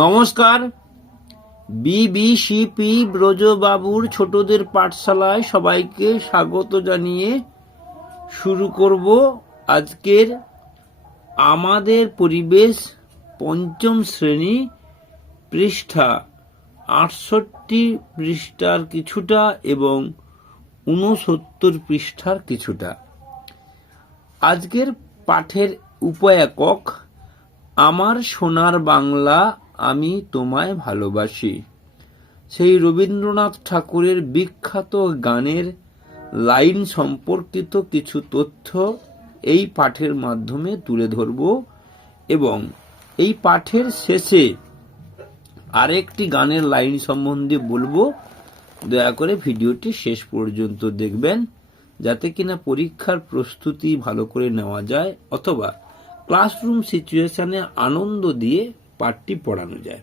নমস্কার। বিবিসিপি ব্রজবাবুর ছোটদের পাঠশালায় সবাইকে স্বাগত জানিয়ে শুরু করব আজকের আমাদের পরিবেশ পঞ্চম শ্রেণি পৃষ্ঠা। আটষট্টি পৃষ্ঠার কিছুটা এবং ঊনসত্তর পৃষ্ঠার কিছুটা। আজকের পাঠের উপএকক আমার সোনার বাংলা আমি তোমায় ভালোবাসি। সেই রবীন্দ্রনাথ ঠাকুরের বিখ্যাত গানের লাইন সম্পর্কিত কিছু তথ্য এই পাঠের মাধ্যমে তুলে ধরব এবং এই পাঠের শেষে আরেকটি গানের লাইন সম্বন্ধে বলব। দয়া করে ভিডিওটি শেষ পর্যন্ত দেখবেন, যাতে কিনা পরীক্ষার প্রস্তুতি ভালো করে নেওয়া যায় অথবা ক্লাসরুম সিচুয়েশনে আনন্দ দিয়ে পাঠটি পড়ানো যায়।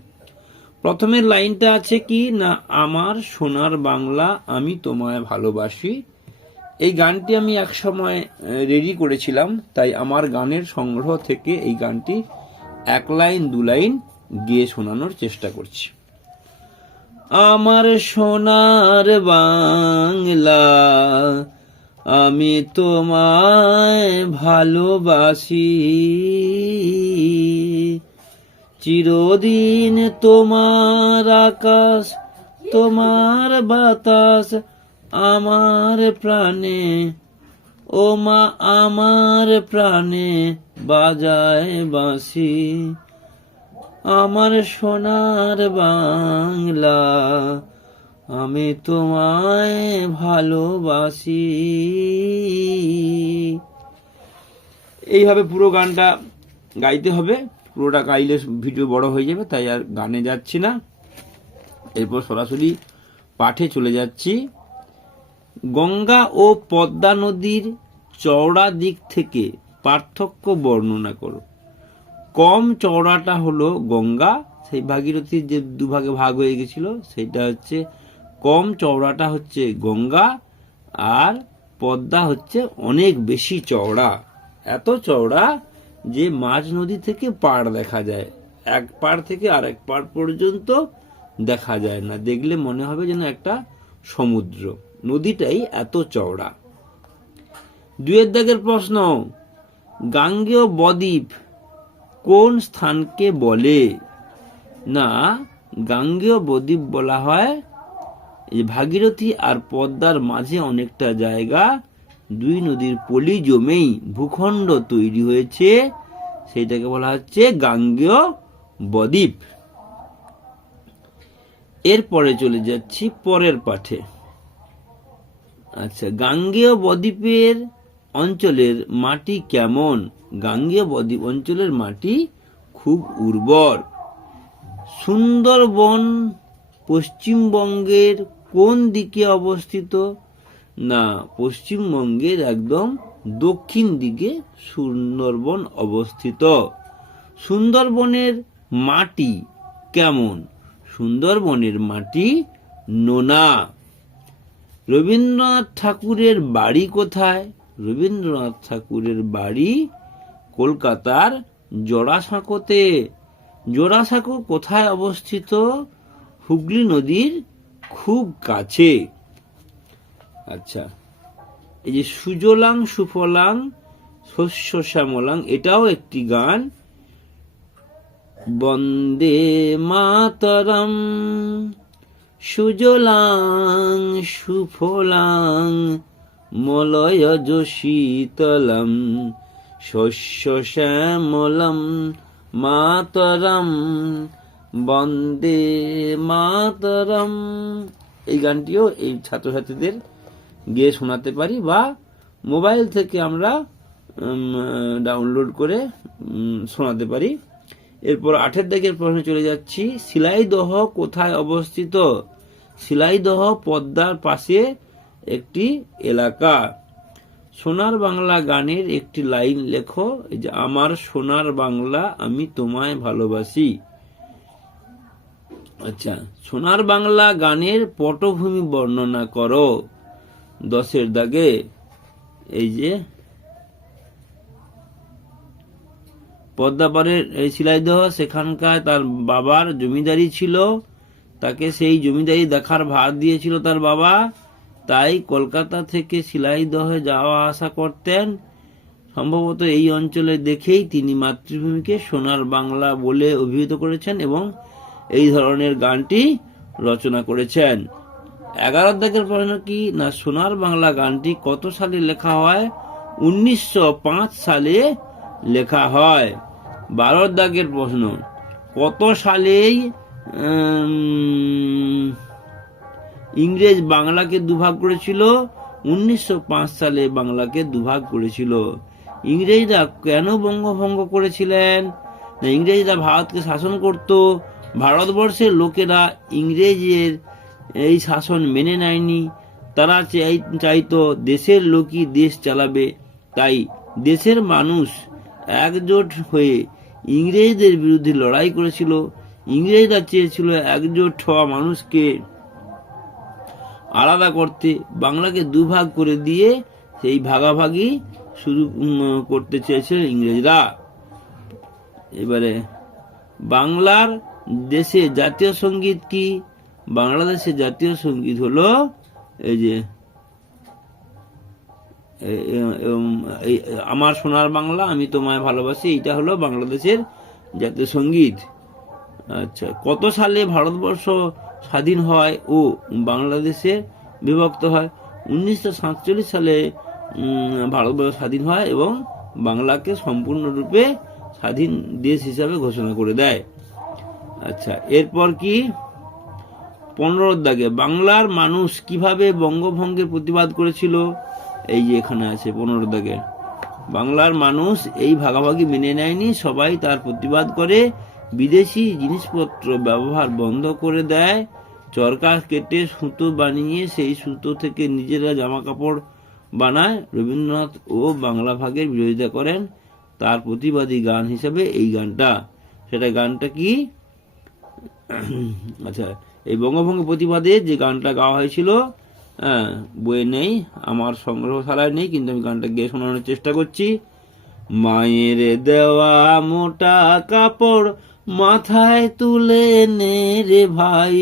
প্রথমের লাইনটা আছে কি, না আমার সোনার বাংলা আমি তোমায় ভালোবাসি। এই গানটি আমি এক সময় রেডি করেছিলাম, তাই আমার গানের সংগ্রহ থেকে এই গানটি এক লাইন, দু লাইন গিয়ে শোনানোর চেষ্টা করছি। আমার সোনার বাংলা আমি তোমায় ভালোবাসি। চিরদিন তোমার আকাশ, তোমার বাতাস আমার প্রাণে। ও মা, আমার প্রাণে বাজায় বাঁশি। আমার সোনার বাংলা আমি তোমায় ভালোবাসি। এইভাবে পুরো গানটা গাইতে হবে। পুরোটা গাইলে ভিডিও বড় হয়ে যাবে, তাই আর গানে যাচ্ছি না। এরপর সরাসরি পাঠে চলে যাচ্ছি। গঙ্গা ও পদ্মা নদীর চওড়া দিক থেকে পার্থক্য বর্ণনা করো। কম চওড়াটা হলো গঙ্গা, সেই ভাগীরথীর যে দুভাগে ভাগ হয়ে গেছিল, সেটা হচ্ছে কম চওড়াটা হচ্ছে গঙ্গা আর পদ্মা হচ্ছে অনেক বেশি চওড়া। এত চওড়া যে মাঝ নদী থেকে পাড় দেখা যায়, এক পাড় থেকে আরেক পাড় পর্যন্ত দেখা যায় না। দেখলে মনে হবে যেন একটা সমুদ্র। নদীটাই এত চওড়া। দুয়ের দাগের প্রশ্ন, গাঙ্গেয় বদ্বীপ কোন স্থানকে বলে? না, গাঙ্গেয় বদ্বীপ বলা হয় ভাগীরথী আর পদ্মার মাঝে অনেকটা জায়গা দুই নদীর পলি জমেই ভূখণ্ড তৈরি হয়েছে। সেটাকে বলা হচ্ছে গাঙ্গেয় বদ্বীপ। এরপরে চলে যাচ্ছি পরের পাঠে। আচ্ছা গাঙ্গেয় বদ্বীপের অঞ্চলের মাটি কেমন? গাঙ্গেয় বদ্বীপ অঞ্চলের মাটি খুব উর্বর। সুন্দরবন পশ্চিমবঙ্গের কোন দিকে অবস্থিত? না, পশ্চিমবঙ্গের একদম দক্ষিণ দিকে সুন্দরবন অবস্থিত। সুন্দরবনের মাটি কেমন? সুন্দরবনের মাটি নোনা। রবীন্দ্রনাথ ঠাকুরের বাড়ি কোথায়? রবীন্দ্রনাথ ঠাকুরের বাড়ি কলকাতার জোড়াসাঁকোতে। জোড়াসাঁকো কোথায় অবস্থিত? হুগলি নদীর খুব কাছে। আচ্ছা। এই যে সুজলাং সুফলাং শস্য শ্যামলাং, এটাও একটি গান। বন্দে মাতরম। সুজলাং সুফলাং মলয়জ শীতলম। শস্য শ্যামলম মাতরম। বন্দে মাতরম। এই গানটিও এই ছাত্রছাত্রীদের গিয়ে শোনাতে পারি বা মোবাইল থেকে আমরা ডাউনলোড করে শোনাতে পারি। এরপর আঠের দিকের প্রশ্নে চলে যাচ্ছি। শিলাইদহ কোথায় অবস্থিত? শিলাইদহ পদ্মার পাশে একটি এলাকা। সোনার বাংলা গানের একটি লাইন লেখো যে, আমার সোনার বাংলা আমি তোমায় ভালোবাসি। আচ্ছা সোনার বাংলা গানের পটভূমি বর্ণনা করো। দশের দাগে এই যে পদ্মাপাড়ের এই শিলাইদহ, সেখানকার তার বাবার জমিদারি ছিল। তাকে সেই জমিদারি দেখার ভার দিয়েছিল তার বাবা। তাই কলকাতা থেকে শিলাইদহে যাওয়া আসা করতেন। সম্ভবত এই অঞ্চলে দেখেই তিনি মাতৃভূমিকে সোনার বাংলা বলে অভিহিত করেছেন এবং এই ধরনের গানটি রচনা করেছেন। এগারো দাগের প্রশ্ন কি না, সোনার বাংলা গানটি কত সালে লেখা হয়? উনিশশো পাঁচ সালে লেখা হয়। বারো দাগের প্রশ্ন, কত সালেই ইংরেজ বাংলাকে দুভাগ করেছিল? উনিশশো পাঁচ সালে বাংলাকে দুভাগ করেছিল। ইংরেজরা কেন বঙ্গভঙ্গ করেছিলেন? না, ইংরেজরা ভারতকে শাসন করত? ভারতবর্ষের লোকেরা ইংরেজের এই শাসন মেনে নেয়নি। তারা চাই চাইতো দেশের লোকই দেশ চালাবে। তাই দেশের মানুষ একজোট হয়ে ইংরেজদের বিরুদ্ধে লড়াই করেছিল। ইংরেজরা চেয়েছিল একজোট হওয়া মানুষকে আলাদা করতে। বাংলাকে দুভাগ করে দিয়ে সেই ভাগাভাগি শুরু করতে চেয়েছিল ইংরেজরা। এবারে বাংলার দেশে জাতীয় সংগীত কি? বাংলাদেশের জাতীয় সংগীত হলো এই যে আমার সোনার বাংলা, আমি তোমায় ভালোবাসি এটা হলো বাংলাদেশের জাতীয় সংগীত। আচ্ছা কত সালে ভারতবর্ষ স্বাধীন হয় ও বাংলাদেশে বিভক্ত হয়? উনিশশো সাতচল্লিশ সালে ভারতবর্ষ স্বাধীন হয় এবং বাংলাকে সম্পূর্ণরূপে স্বাধীন দেশ হিসাবে ঘোষণা করে দেয়। আচ্ছা এরপর কি? পনেরো দাগে বাংলার মানুষ কীভাবে বঙ্গভঙ্গের প্রতিবাদ করেছিল? এই যে এখানে আছে পনেরো দাগে। বাংলার মানুষ এই ভাগাভাগি মেনে নেয়নি, সবাই তার প্রতিবাদ করে, বিদেশি জিনিসপত্র ব্যবহার বন্ধ করে দেয় চরকা কেটে সুতো বানিয়ে সেই সুতো থেকে নিজেরা জামা কাপড় বানায়। রবীন্দ্রনাথ ও বাংলা ভাগের বিরোধিতা করেন তার প্রতিবাদী গান হিসেবে এই গানটা। সেটা গানটা কি? আচ্ছা এই বঙ্গভঙ্গ প্রতিবাদে যে গানটা গাওয়া হয়েছিল হ্যাঁ বইয়ে নেই, আমার সংগ্রহশালায় নেই, কিন্তু আমি গানটা গিয়ে শোনানোর চেষ্টা করছি। মায়ের দেওয়া মোটা কাপড় মাথায় তুলে নে রে ভাই,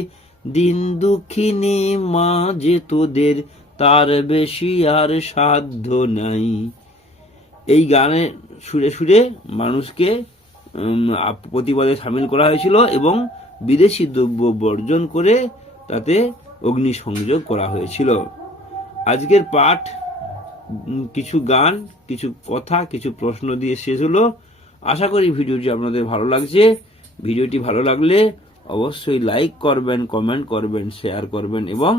দিন দুঃখিনী মা যে তোদের, তার বেশি আর সাধ্য নাই। এই গানে সুরে সুরে মানুষকে প্রতিবাদে সামিল করা হয়েছিল এবং বিদেশি দ্রব্য বর্জন করে তাতে অগ্নিসংযোগ করা হয়েছিল। আজকের পাঠ কিছু গান, কিছু কথা, কিছু প্রশ্ন দিয়ে শেষ হলো। আশা করি ভিডিওটি আপনাদের ভালো লাগছে। ভিডিওটি ভালো লাগলে অবশ্যই লাইক করবেন, কমেন্ট করবেন, শেয়ার করবেন এবং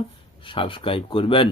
সাবস্ক্রাইব করবেন।